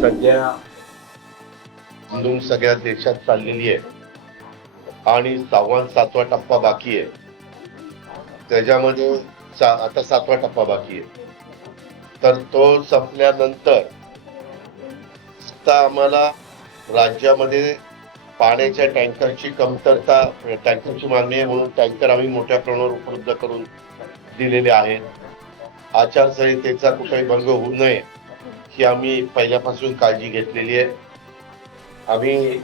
सध्या धूम सगळ्या देशात चाललेली आहे आणि 6वा टप्पा बाकी आहे. त्याच्यामध्ये आता 7वा टप्पा बाकी आहे. तर तो संपल्यानंतर आता आम्हाला राज्यामध्ये पाण्याच्या टँकरची कमतरता, टँकरची मागणी आहे म्हणून टँकर आम्ही मोठ्या प्रमाणावर उपलब्ध करून दिलेले आहेत. आचारसंहितेचा कुठलाही भंग होऊ नये ही आम्ही पहिल्यापासून काळजी घेतलेली आहे. आम्ही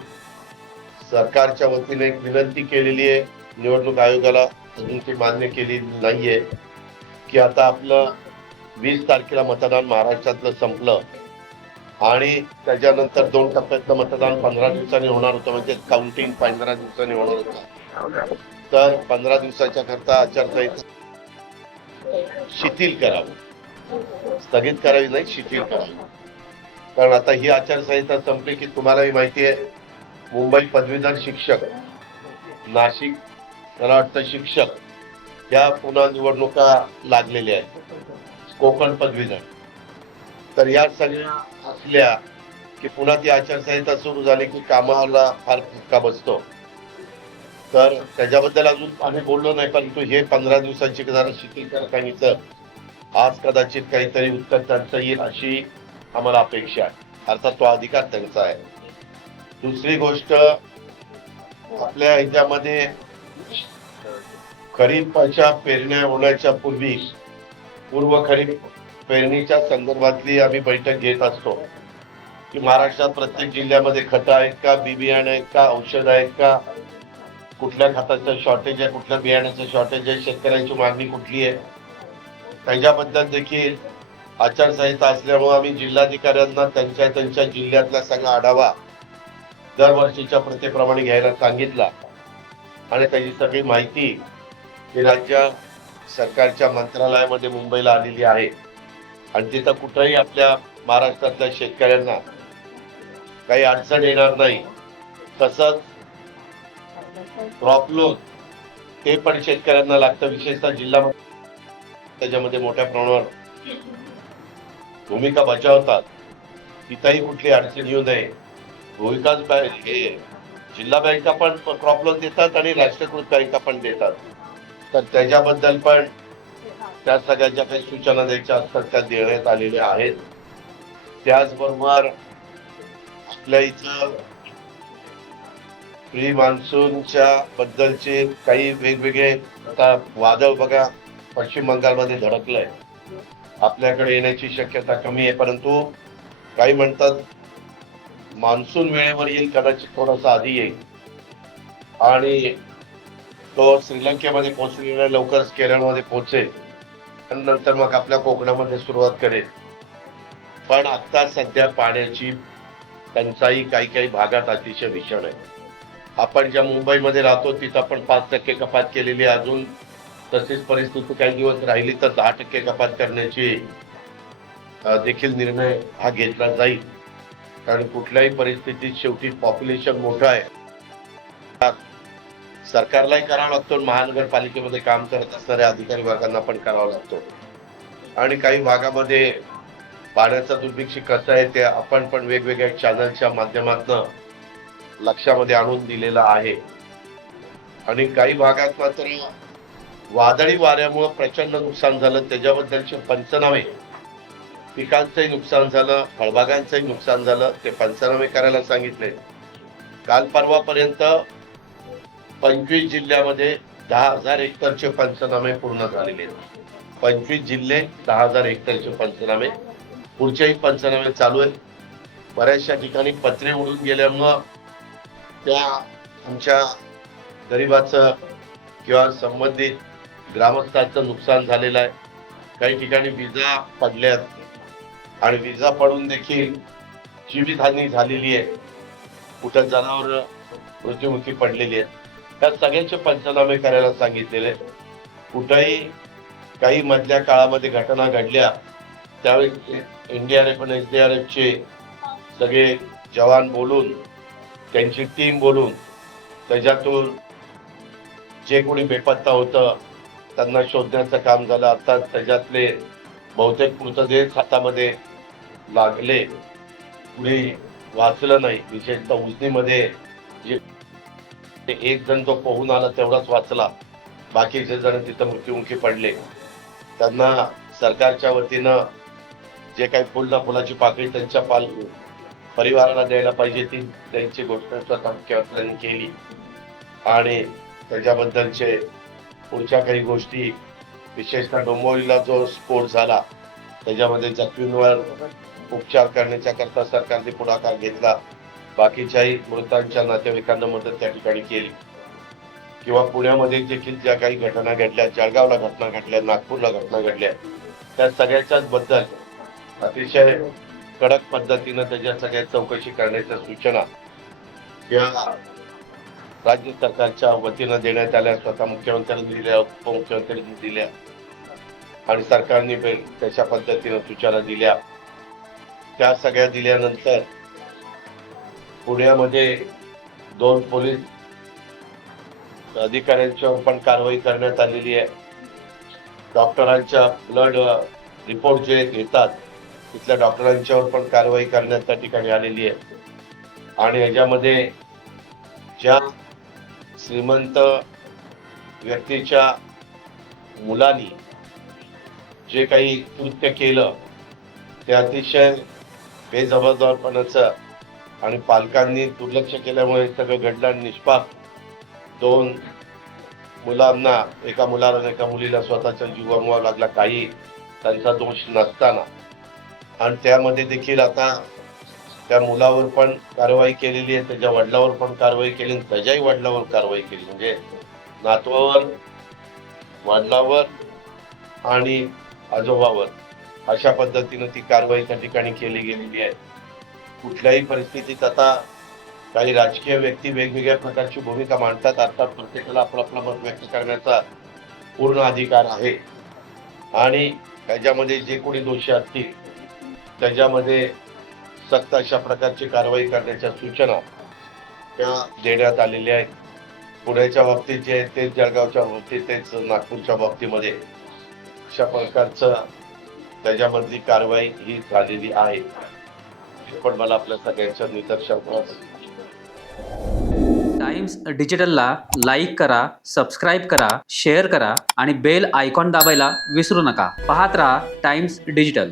सरकारच्या वतीने एक विनंती केलेली आहे निवडणूक आयोगाला, अजून ती मान्य केली नाहीये की आता आपलं 20 तारखेला मतदान महाराष्ट्रातलं संपलं आणि त्याच्यानंतर 2 टप्प्यातलं मतदान 15 दिवसांनी होणार होतं, म्हणजे काउंटिंग 15 दिवसांनी होणार होतं. तर 15 दिवसाच्या करता आचारसंहिता शिथिल करावं, स्थगित करावी नाही, शिथिल करावी. कारण आता ही आचारसंहिता संपली की तुम्हालाही माहिती आहे मुंबई पदवीधर शिक्षक, नाशिक मला वाटतं शिक्षक या पुन्हा निवडणुका लागलेल्या आहेत, कोकण पदवीधर. तर या सगळ्या असल्या की पुन्हा ती आचारसंहिता सुरू झाली की कामाला फार फटका बसतो. तर त्याच्याबद्दल अजून आम्ही बोललो नाही, परंतु हे 15 दिवसांची जरा शिथिल सांगितलं, आज कदाचित काहीतरी उत्तर त्यांचं येईल अशी आम्हाला अपेक्षा आहे. अर्थात तो अधिकार त्यांचा आहे. दुसरी गोष्ट, आपल्या ह्याच्यामध्ये खरीपाच्या पेरण्या होण्याच्या पूर्वी पूर्व खरीप पेरणीच्या संदर्भातली आम्ही बैठक घेत असतो की महाराष्ट्रात प्रत्येक जिल्ह्यामध्ये खतं आहेत का, बी बियाणे आहेत का, औषध आहेत का, कुठल्या खताचं शॉर्टेज आहे, कुठल्या बियाण्याचं शॉर्टेज आहे, शेतकऱ्यांची मागणी कुठली आहे, त्याच्याबद्दल देखील आचारसंहिता असल्यामुळे आम्ही जिल्हाधिकाऱ्यांना त्यांच्या जिल्ह्यातला सगळा आढावा दरवर्षीच्या प्रथेप्रमाणे घ्यायला सांगितला आणि त्याची सगळी माहिती ही राज्य सरकारच्या मंत्रालयामध्ये मुंबईला आलेली आहे. आणि तिथं कुठंही आपल्या महाराष्ट्रातल्या शेतकऱ्यांना काही अडचण येणार नाही. तसंच क्रॉप लोन ते पण शेतकऱ्यांना लागतं, विशेषतः जिल्हा त्याच्यामध्ये मोठ्या प्रमाणावर भूमिका बजावतात. तिथंही कुठली अडचण येऊ नये. भूविकास बँक हे जिल्हा बँका पण क्रॉप लोन देतात आणि राष्ट्रीयकृत बँका पण देतात. तर त्याच्याबद्दल पण त्या सगळ्या ज्या काही सूचना द्यायच्या असतात त्या देण्यात आलेल्या आहेत. त्याचबरोबर आपल्या इथं प्री मान्सूनच्या बद्दलचे काही वेगवेगळे आता वादळ बघा पश्चिम बंगालमध्ये धडकलंय. आपल्याकडे येण्याची शक्यता कमी आहे, परंतु काही म्हणतात मान्सून वेळेवर येईल, कदाचित थोडासा आधी येईल आणि तो श्रीलंकेमध्ये पोहोचलेला लवकरच केरळमध्ये पोहोचेल आणि नंतर मग आपल्या कोकणामध्ये सुरुवात करेल. पण आता सध्या पाण्याची टंचाई काही भागात अतिशय भीषण आहे. आपण ज्या मुंबईमध्ये राहतो तिथं आपण 5% कपात केलेली, अजून तशीच परिस्थिती काही दिवस राहिली तर 10% कपात करण्याची देखील निर्णय हा घेतला जाईल. कारण कुठल्याही परिस्थितीत शेवटी पॉप्युलेशन मोठं आहे, सरकारलाही करावा लागतो, महानगरपालिकेमध्ये काम करत असणाऱ्या अधिकारी वर्गांना पण करावा लागतो. आणि काही भागामध्ये पाण्याचा दुर्भिक्ष कसं आहे ते आपण पण वेगवेगळ्या चॅनलच्या माध्यमातून लक्षामध्ये आणून दिलेलं आहे. आणि काही भागात मात्र वादळी वाऱ्यामुळे प्रचंड नुकसान झालं, त्याच्याबद्दलचे पंचनामे, पिकांचंही नुकसान झालं, फळबागांचंही नुकसान झालं, ते पंचनामे करायला सांगितले. काल परवापर्यंत 25 जिल्ह्यामध्ये 10,000 हेक्टरचे पंचनामे पूर्ण झालेले आहेत. 25 जिल्हे 10,000 हेक्टरचे पंचनामे, पुढचेही पंचनामे चालू आहेत. बऱ्याचशा ठिकाणी पत्रे उडून गेल्यामुळं त्या आमच्या गरिबाचं किंवा संबंधित ग्रामस्थांचं नुकसान झालेलं आहे. काही ठिकाणी विजा पडल्यात आणि विजा पडून देखील जीवितहानी झालेली आहे, कुठं जनावर मृत्युमुखी पडलेली आहेत. त्या सगळ्यांचे पंचनामे करायला सांगितलेले. कुठंही काही मधल्या काळामध्ये घटना घडल्या त्यावेळी NDRF आणि SDRFचे सगळे जवान बोलून, त्यांची टीम बोलून, त्याच्यातून जे कोणी बेपत्ता होतं त्यांना शोधण्याचं काम झालं. अर्थात त्याच्यातले बहुतेक मृतदेह हातामध्ये लागले पुढे वाचलं नाही. विशेषतः उजनीमध्ये जे ते एक जण जो पोहून आला तेवढाच वाचला, बाकीचे जण तिथं मृत्युमुखी पडले. त्यांना सरकारच्या वतीनं जे काही फुलाची पाकळी त्यांच्या परिवाराला द्यायला पाहिजे ती त्यांची गोष्ट स्वतः मुख्यमंत्र्यांनी केली आणि त्याच्याबद्दलचे पुढच्या काही गोष्टी, विशेषतः डोंबिवलीला जो स्फोट झाला त्याच्यामध्ये जखमींवर उपचार करण्याच्या करता सरकारने पुढाकार घेतला. बाकीच्याही मृतांच्या नातेवाईकांना मदत त्या ठिकाणी केली. किंवा पुण्यामध्ये देखील ज्या काही घटना घडल्या, जळगावला घटना घडल्या, नागपूरला घटना घडल्या, त्या सगळ्याच्याच बद्दल अतिशय कडक पद्धतीनं त्याच्या सगळ्या चौकशी करण्याच्या सूचना या राज्य सरकारच्या वतीनं देण्यात आल्या. स्वतः मुख्यमंत्र्यांनी दिल्या, उपमुख्यमंत्र्यांनी दिल्या आणि सरकारने त्याच्या पद्धतीनं सूचना दिल्या. त्या सगळ्या दिल्यानंतर पुण्यामध्ये 2 पोलीस अधिकाऱ्यांच्यावर पण कारवाई करण्यात आलेली आहे. डॉक्टरांच्या ब्लड रिपोर्ट जे घेतात तिथल्या डॉक्टरांच्यावर पण कारवाई करण्यात त्या ठिकाणी आलेली आहे. आणि याच्यामध्ये ज्या श्रीमंत व्यक्तीच्या मुलांनी जे काही कृत्य केलं ते अतिशय बेजबाबदारपणाचं आणि पालकांनी दुर्लक्ष केल्यामुळे सगळं घडलं आणि निष्पाप 2 मुलांना, एका मुलाला आणि एका मुलीला स्वतःचा जीव गमवावा लागला, काही त्यांचा दोष नसताना. आणि त्यामध्ये देखील आता त्या मुलावर पण कारवाई केलेली आहे, त्याच्या वडिलावर पण कारवाई केली, त्याच्याही वडिलावर कारवाई केली. म्हणजे नातवावर, वडिलावर आणि आजोबावर अशा पद्धतीनं ती कारवाई त्या ठिकाणी केली गेलेली आहे. कुठल्याही परिस्थितीत आता काही राजकीय व्यक्ती वेगवेगळ्या प्रकारची भूमिका मांडतात. अर्थात प्रत्येकाला आपलं मत व्यक्त करण्याचा पूर्ण अधिकार आहे आणि त्याच्यामध्ये जे कोणी दोषी असतील त्याच्यामध्ये सक्त अशा प्रकारची कारवाई करण्याच्या सूचना त्या देण्यात आलेल्या आहेत. पुण्याच्या बाबतीत जे आहे तेच जळगावच्या बाबतीत, तेच नागपूरच्या बाबतीमध्ये अशा प्रकारचं त्याच्यामधली कारवाई ही झालेली आहे. पण मला आपल्या सगळ्यांच्या निदर्शनास टाइम्स डिजिटलला लाईक करा, सबस्क्राईब करा, शेअर करा आणि बेल आयकॉन दाबायला विसरू नका. पाहत रहा टाइम्स डिजिटल.